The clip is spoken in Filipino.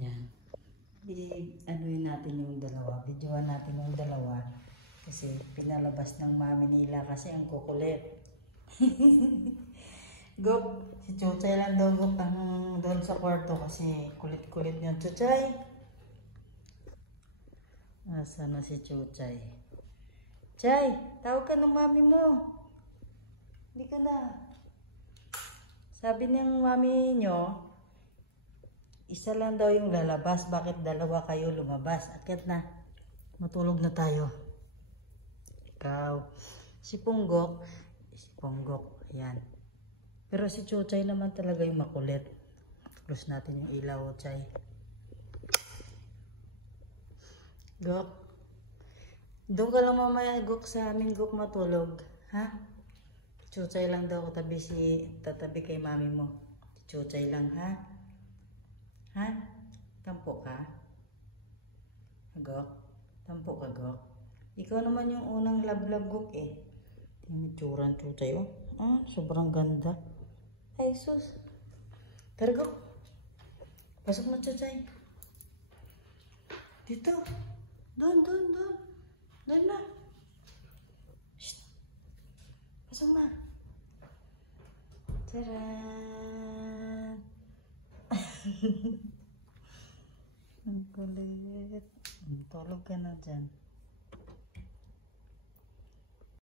Yan. I-anuin natin yung dalawa. Videoan natin yung dalawa. Kasi pinalabas ng mami nila kasi ang kukulit. Gop, si Chuchay lang daw gop ang doon sa kwarto kasi kulit-kulit niya. Chuchay! Asa na si Chuchay? Chay, tawag ka ng mami mo. Hindi ka na. Sabi ng mami nyo, isa lang daw yung lalabas. Bakit dalawa kayo lumabas? Akit na. Matulog na tayo. Ikaw. Si Punggok. Ayan. Pero si Chuchay naman talaga yung makulit. Close natin yung ilaw, Chay. Gok. Doon ka lang mamaya, Gok, sa amin, Gok, matulog. Ha? Chuchay lang daw tatabi kay mami mo. Chuchay lang, ha? Ha? Tampo ka? Gok? Tampo ka, Gok? Ikaw naman yung unang love-love, Gok, eh. Yung itsura ng Chuchay, oh. Ah, sobrang ganda. Ay, sus. Tara, Gok. Pasok na, Chuchay. Dito. Doon. Doon na. Shh. Pasok na. Tcharan! Ang kulit. Tulog ka na dyan.